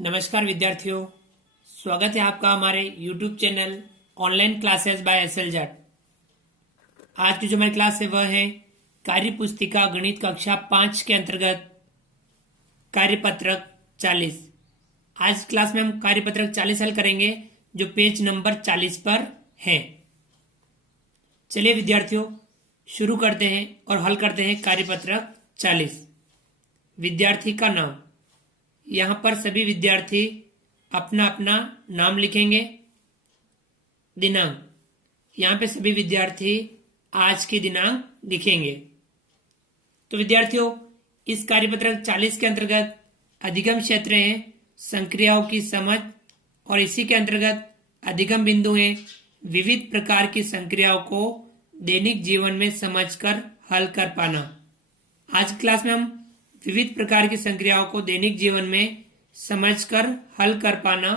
नमस्कार विद्यार्थियों, स्वागत है आपका हमारे YouTube channel online classes bye SLJet। आज की जो हमारी क्लास है वह है कार्य पुस्तिका गणित कक्षा 5 के अंतर्गत कार्यपत्रक 40। आज क्लास में हम कार्यपत्रक 40 हल करेंगे जो पेज नंबर 40 पर है। चलिए विद्यार्थियों शुरू करते हैं और हल करते हैं कार्यपत्रक 40। विद्यार्थी का नाम, यहां पर सभी विद्यार्थी अपना अपना नाम लिखेंगे। दिनांक, यहां पे सभी विद्यार्थी आज की दिनांक लिखेंगे। तो विद्यार्थियों इस कार्यपत्रक 40 के अंतर्गत अधिगम क्षेत्र है संक्रियाओं की समझ और इसी के अंतर्गत अधिगम बिंदु है विविध प्रकार की संक्रियाओं को दैनिक जीवन में समझकर हल कर पाना। आज क्लास में हम विविध प्रकार की संक्रियाओं को दैनिक जीवन में समझकर हल कर पाना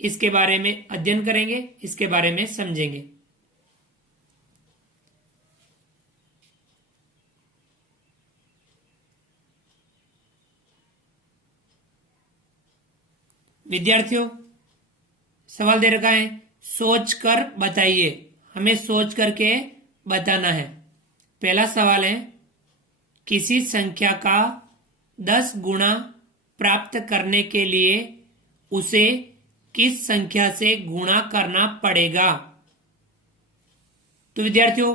इसके बारे में अध्ययन करेंगे, इसके बारे में समझेंगे। विद्यार्थियों सवाल दे रखा है, सोच कर बताइए। हमें सोच करके बताना है। पहला सवाल है, किसी संख्या का 10 गुणा प्राप्त करने के लिए उसे किस संख्या से गुणा करना पड़ेगा। तो विद्यार्थियों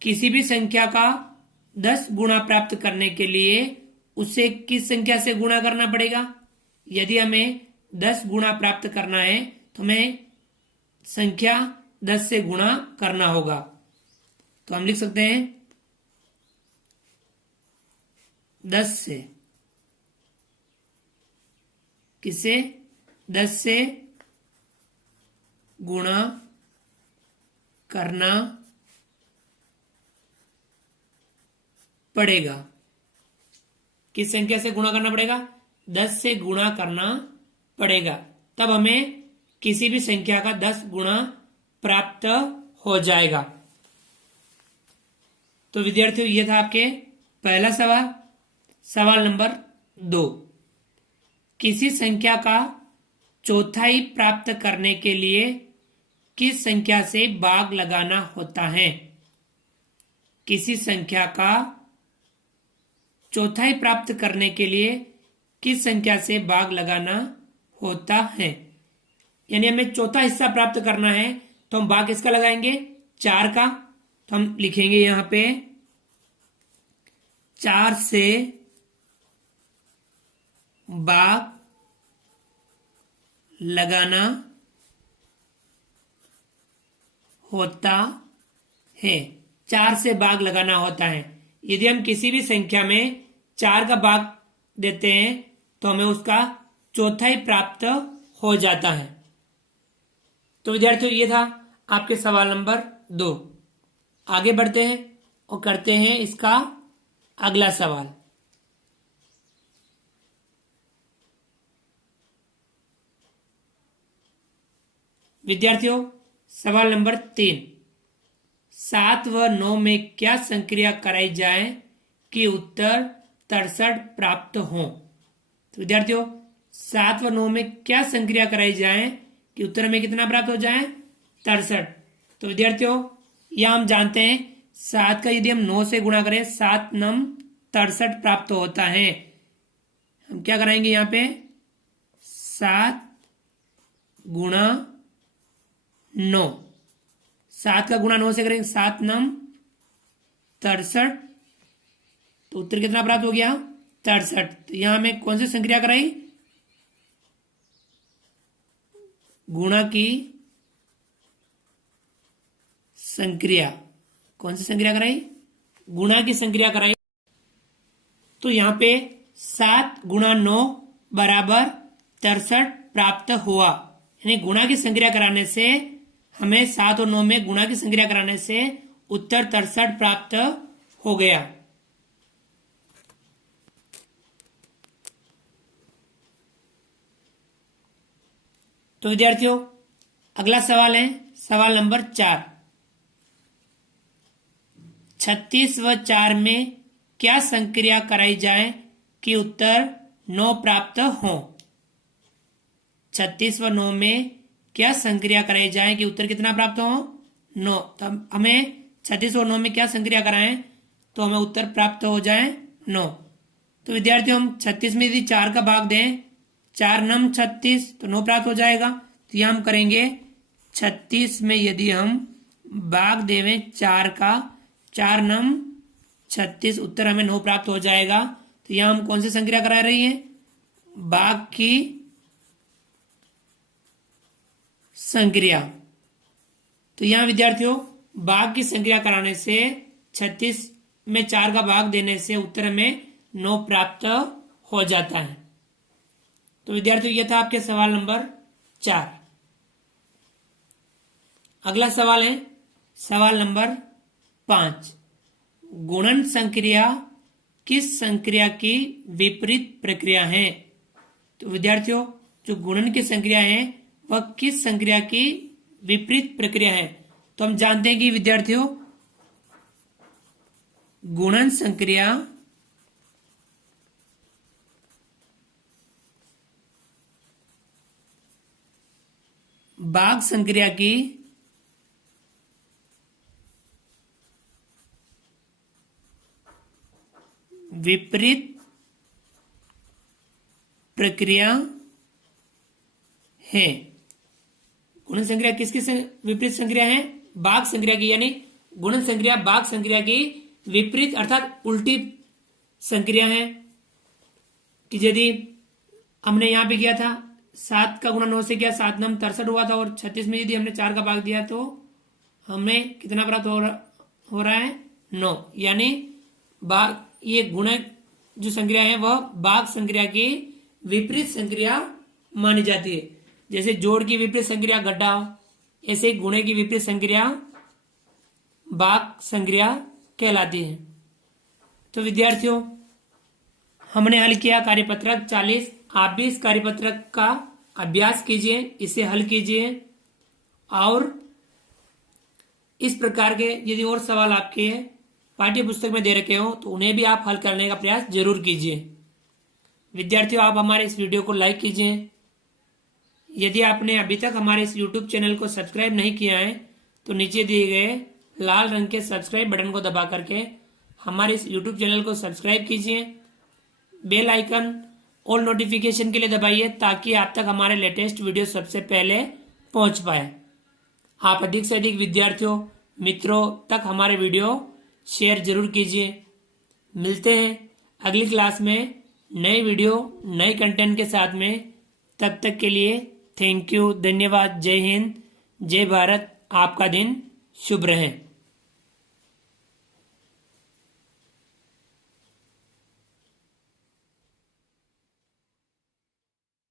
किसी भी संख्या का 10 गुणा प्राप्त करने के लिए उसे किस संख्या से गुणा करना पड़ेगा। यदि हमें 10 गुणा प्राप्त करना है तो हमें संख्या 10 से गुणा करना होगा। तो हम लिख सकते हैं 10 से, किसे 10 से गुणा करना पड़ेगा। किस संख्या से गुणा करना पड़ेगा? 10 से गुणा करना पड़ेगा, तब हमें किसी भी संख्या का 10 गुणा प्राप्त हो जाएगा। तो विद्यार्थियों यह था आपके पहला सवाल। सवाल नंबर 2, किसी संख्या का चौथाई प्राप्त करने के लिए किस संख्या से भाग लगाना होता है। किसी संख्या का चौथाई प्राप्त करने के लिए किस संख्या से भाग लगाना होता है। यानी हमें चौथा हिस्सा प्राप्त करना है तो हम भाग किसका लगाएंगे? 4 का। तो हम लिखेंगे यहां पे 4 से भाग लगाना होता है। 4 से भाग लगाना होता है। यदि हम किसी भी संख्या में 4 का भाग देते हैं तो हमें उसका चौथाई प्राप्त हो जाता है। तो विद्यार्थियों ये था आपके सवाल नंबर 2। आगे बढ़ते हैं और करते हैं इसका अगला सवाल। विद्यार्थियों सवाल नंबर 3, 7 व 9 में क्या संक्रिया कराई जाए कि उत्तर 63 प्राप्त हो। तो विद्यार्थियों 7 व 9 में क्या संक्रिया कराई जाए कि उत्तर में कितना प्राप्त हो जाए? 63। तो विद्यार्थियों यह हम जानते हैं 7 का यदि हम 9 से गुणा करें 7 नम 63 प्राप्त होता है। हम क्या कराएंगे यहां पे 7 गुणा 9, 7 का गुणा 9 से करेंगे 7 नम 63। तो उत्तर कितना प्राप्त हो गया? 63। तो यहां हमें कौन सी संक्रिया कराई? गुणा की संक्रिया। कौन सी संक्रिया कराई? गुणा की संक्रिया कराई। तो यहां पे 7 गुणा 9 बराबर 63 प्राप्त हुआ। यानी गुणा की संक्रिया कराने से हमें 7 और 9 में गुणा की संक्रिया कराने से उत्तर 63 प्राप्त हो गया। तो विद्यार्थियों अगला सवाल है सवाल नंबर 4, 36 व 4 में क्या संक्रिया कराई जाए कि उत्तर 9 प्राप्त हो। 36 व 9 में क्या संक्रिया कराई जाए कि उत्तर कितना प्राप्त हो? 9। तो हमें 36 और 9 में क्या संक्रिया कराएं तो हमें उत्तर प्राप्त हो जाए 9। तो विद्यार्थियों हम 36 में यदि 4 का भाग दें, 4 नम 36 तो 9 प्राप्त हो जाएगा। तो यह हम करेंगे 36 में यदि हम भाग देवें 4 का, 4 नम 36, उत्तर हमें 9 प्राप्त हो जाएगा। तो यहां हम कौन सी संक्रिया करा रही है? भाग की संक्रिया। तो यहां विद्यार्थियों भाग की संक्रिया कराने से 36 में 4 का भाग देने से उत्तर में 9 प्राप्त हो जाता है। तो विद्यार्थियों यह था आपके सवाल नंबर 4। अगला सवाल है सवाल नंबर 5। गुणन संक्रिया किस संक्रिया की विपरीत प्रक्रिया है? तो विद्यार्थियों जो गुणन की संक्रिया है वह किस संक्रिया की विपरीत प्रक्रिया है? तो हम जानते हैं कि विद्यार्थियों गुणन संक्रिया भाग संक्रिया की विपरीत प्रक्रिया है। गुणन संक्रिया किसकी विपरीत संक्रिया है? भाग संक्रिया की, यानी गुणन संक्रिया भाग संक्रिया की विपरीत अर्थात उल्टी संक्रिया है। कि यदि हमने यहां पे किया था 7 का गुणा 9 से किया, 7 नम 63 हुआ था, और 36 में यदि हमने 4 का भाग दिया तो हमें कितना प्राप्त हो रहा है? 9। यानी भाग ये गुणन जो संक्रिया है वह भाग संक्रिया की विपरीत संक्रिया मानी जाती है। जैसे जोड़ की विपरीत संक्रिया घटाव, ऐसे ही गुणे की विपरीत संक्रिया भाग संक्रिया कहलाती है। तो विद्यार्थियों हमने हल किया कार्यपत्रक 40। आप भी इस कार्यपत्रक का अभ्यास कीजिए, इसे हल कीजिए, और इस प्रकार के यदि और सवाल आपके पाठ्य पुस्तक में दे रखे हो तो उन्हें भी आप हल करने का प्रयास जरूर कीजिए। विद्यार्थियों आप हमारे इस वीडियो को लाइक कीजिए। यदि आपने अभी तक हमारे इस YouTube चैनल को सब्सक्राइब नहीं किया है तो नीचे दिए गए लाल रंग के सब्सक्राइब बटन को दबा करके हमारे इस YouTube चैनल को सब्सक्राइब कीजिए। बेल आइकन और नोटिफिकेशन के लिए दबाइए ताकि आप तक हमारे लेटेस्ट वीडियो सबसे पहले पहुंच पाए। आप अधिक से अधिक विद्यार्थियों मित्रों तक हमारे वीडियो शेयर जरूर कीजिए। मिलते हैं अगली क्लास में नए वीडियो नए कंटेंट के साथ में। तब तक के लिए थैंक यू, धन्यवाद, जय हिंद, जय भारत। आपका दिन शुभ रहे।